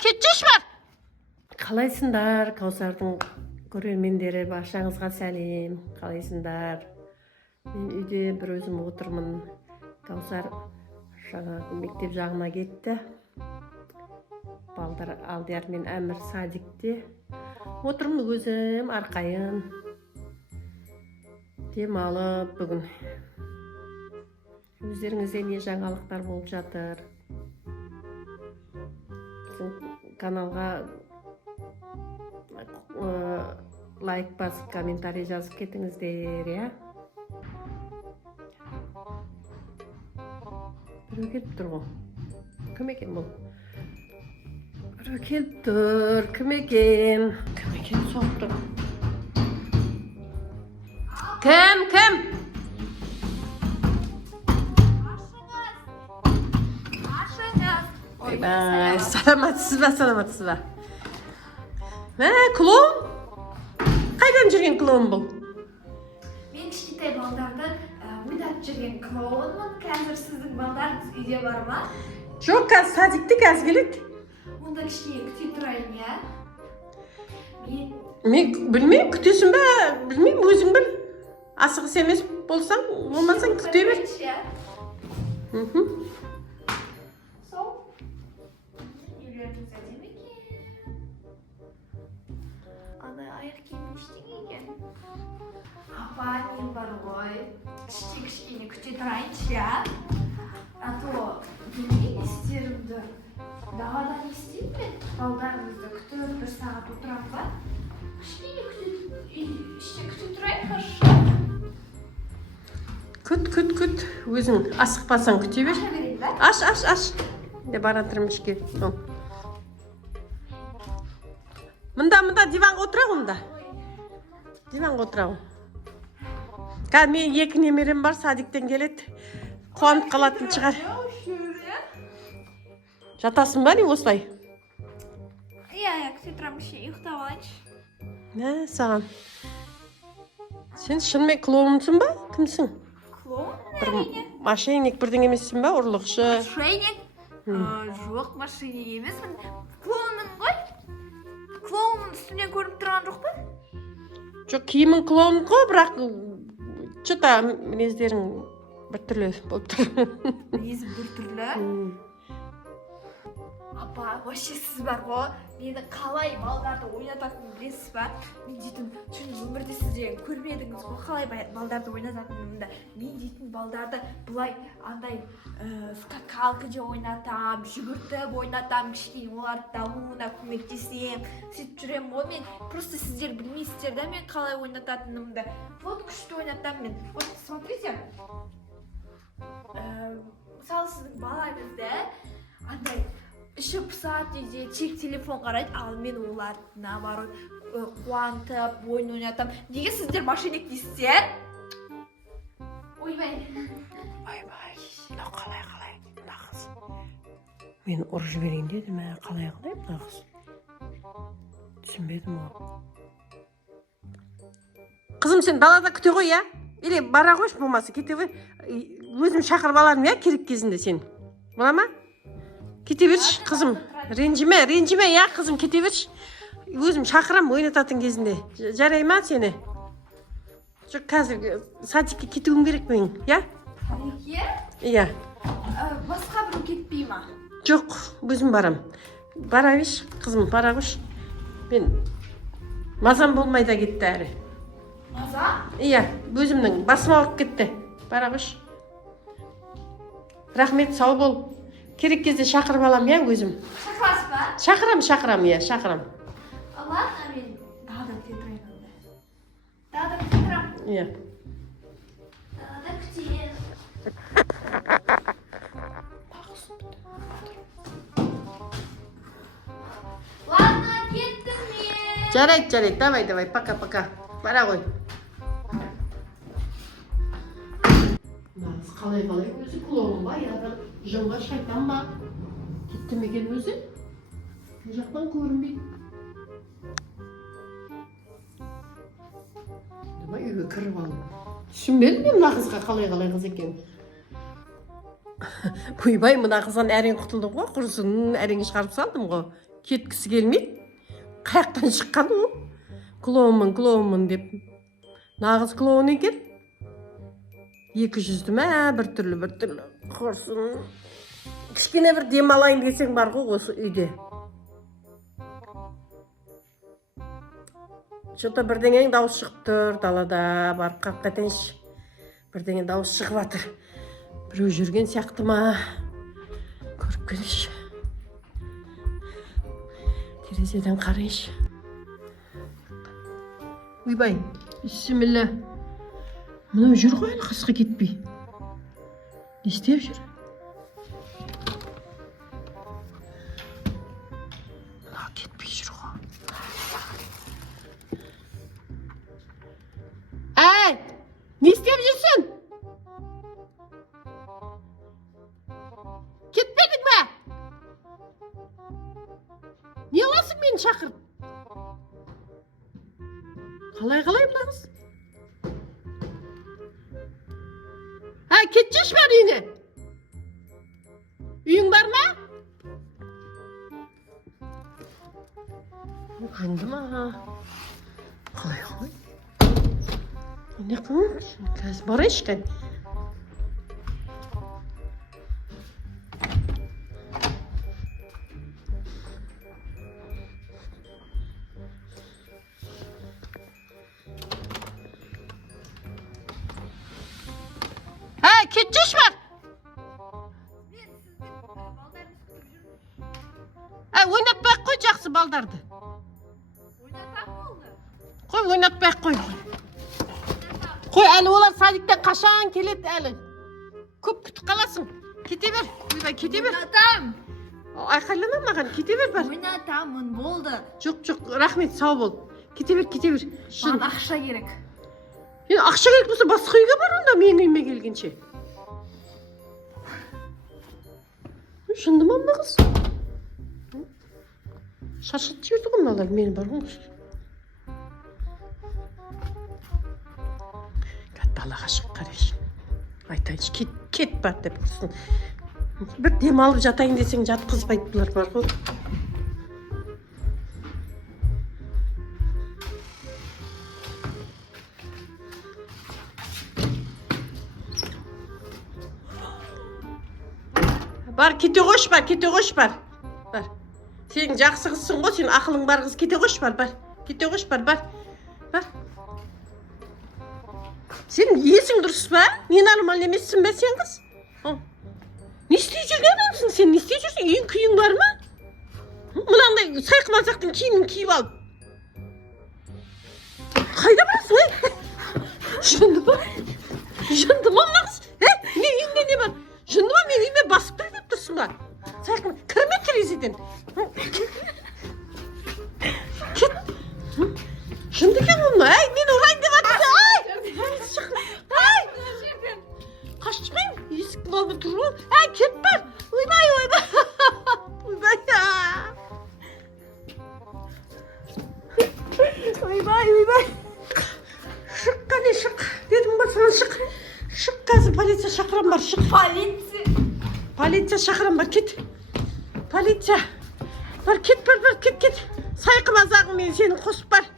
кетші бар. Қалайсыңдар, Каусардың көрермендері, баршаңызға сәлем. Қалайсыңдар? Мен үйде бір өзім отырмын. Каусар жаңа мектеп жағына кетті. Балдар Алдияр мен Әмір садикте. Отырмын өзім арқайын. Демалып бүгін. Өздеріңізде не жаңалықтар болып жатыр? Біздің каналға лайк басып, комментарий жазып кетіңіздер, я? Біреу келіп тұр ғой. Кім екен бұл? Біреу келіп тұр. Кім екен? Кім екен соғып тұр? Кім? Ойбай, саламатсыз ба? Клоун? Қайдан жүрген клоун бұл? Мен кішкентай балдарды ойнатып жүрген клоунмын. Қазір сіздің балдарыңыз үйде бар ма? Жоқ, қазір садикте келеді. Онда кішкене күте тұрайын, я? Мен білмеймін, күтесің бе? Білмеймін, өзің біл. Асығыс емес болсаң, болмасаң күте бер. Сол. Үйлеріңіз әдемі екен. Ана аяқ киімін іштен екен. Апа, нем бар ғой. Кішкене күте тұрайыншы, я? А то білмеймін істерімді. Далада не істеймін мен? Балдарыңызды күтіп бір сағат отырам ба? Кішкене іште күте тұрайын, хорошо? Күт. Өзің асықпасаң күте бер. Аша берейін бе? Аш. Де баратырым ішке. Мұнда диванға отырағы мұнда. Диванға отырағы. Қазір мен екі немерем бар, садиктен келеді. Қуанып қалатын шығар. Жатасың ба не осылай? Иә, күте тұрам іште, ұйықтап алайыншы. Саған. Сен шынымен клоунсың ба? Кімсің? Клоун? Бір мошенник бірдің емессің ба? Ұрлықшы. Мошенник? Жоқ, мошенник емеспін. Клоунмын ғой? Клоунның үстінен көрініп тұрған жоқ па? Жоқ, киімің клоун ғой, бірақ что-то мінездерің біртүрлі болып тұр. Мінезім біртүрлі? Апа, вообще сіз бар ғой, мені қалай балдарды ойнататынын білесіз ба? Мен дейтін, шын өмірде сізден көрмедіңіз ғой, қалай балдарды ойнататынымды. Мен дейтін балдарды бұлай андай скакалкаде ойнатам, жүгіртіп ойнатам, кішкене оларды дамуына көмектесем, сөйтіп жүрем ғой. Мен просто сіздер білмейсіздер да мен қалай ойнататынымды. Вот күшті ойнатам мен. Вот смотрите, мысалы сіздің балаңызды андай іші пысады дейді, тек телефон қарайды, ал мен оларына барып қуантып, ойын ойнатам. Неге сіздер мошенник дейсіздер? Ойбай. Қалай, нағыз. Мен ұрып жіберейін дедім, қалай, нағыз. Түсінбедім ғой. Қызым, сен далада күте ғой, я? Или бара қойш болмасы, кете ғой. Өзім шақырып аларым, я, керек кезінде сен. Бола ма? Кете берші, қызым. Ренжіме, я, қызым, кете берші. Өзім шақырам ойнататын кезінде. Жарай ма сені? Жоқ, қазір садикке кетуім керек мен, я? Садикке? Иә. Басқа біреу кетпей ма? Жоқ, өзім барам. Бара беш, қызым, бара қош. Мен мазам болмай да кетті әрі. Маза? Иә, өзімнің басым ауырып кетті. Бара қош. Рахмет, сау бол. Керек кезде шақырып алам, я, өзім. Шақырасыз ба? Шақырам, я, шақырам. Ладно, мен далада күте тұрайын онда. Далада күте тұрам. Иә. Далада күтейін. Ладно, кеттім мен. Жарайды, давай, пока. Бара ғой. Қалай, өзі клоун ба, яда жынға шайтан ба? Кетті мекен өзі? Бұл жақтан көрінбейді. Үйге кіріп алып. Түсінбедім мен мына қызға қалай қыз екен. Ойбай, мына қыздан әрең құтылдым ғой, құрысын әрең шығарып салдым ғой. кеткісі келмейді. Қаяқтан шыққан ол. Клоунмын деп. Нағыз клоун екен. 200-ді ма, біртүрлі. Құрсын. Кішкене бір демалайын десең бар ғой осы үйде. Что-то бірдеңең дауыс шығып тұр далада, барып қаққатенші. Бірдеңе дауыс шығып жатыр. Біреу жүрген сияқты ма? Көріп келеші. Терезеден қарайшы. Ойбай, бисмилля. Мынау жүр ғой әлі қысқы кетпей. Не істеп жүр? Мынау кетпей жүр ғой. Әй, не істеп жүрсің? Кетпедің бе? Не аласың мені шақырып? Қалай мына қыз? Кетшеш бар үйіне? Үйің бар ма? Қанды ма? Қалай? Не қылың? Қазір барайшы кән. Кетшеш бар? Ойнатпай-ақ қой жақсы балдарды. Ойнатпақ болды. Қой, ойнатпай-ақ қой. Қой, әлі олар садиктен қашан келеді әлі. Көп күтіп қаласың. Кете бер. Ойбай, кете бер. Ойнатам. Айқайлама маған, кете бер бар. Ойнатамын, болды. Жоқ, рахмет, сау бол. Кете бер. Маған ақша керек. Ақша керек болса басқа үйге бар онда, менің үйіме келгенше. Жынды ма мына қыз? Шаршатып жіберді ғой мыналар, мені бар ғой. Далаға шығып қарайшы. Айтайыншы, кет бар деп тұрсын. Бір демалып жатайын десең жатқызбайды бұлар бар ғой. Бар, кете қош бар. Бар. Сен жақсы қызсың ғой, сен ақылың бар қыз, кете қош бар. Бар. Сен есің дұрыс ба? Не нормально емессің бе сен қыз? Не істей жүрген адамсың сен? Не істей жүрсің? Үйің күйің бар ма? Мынандай сайқымазақтың киімін киіп алып. Қайда барасың? Жынды ма мына қыз? Не үйіңде не бар? Жынды ма, мен үйіме басып кір деп тұрсың ба? Сайқым, кірме терезеден. Кет. Жынды екен мұны. Мен ұрайын деп жатыр. Қашпайым, есіктің алдында тұрып ал. Кет бар. Ойбай. Шық қане, шық. Дедім ба саған шық. Шық, қазір полиция шақырам бар, шық. Полиция шақырам бар, кет. Полиция. Бар, кет. Сайқымазағың мен сенің қосып бар.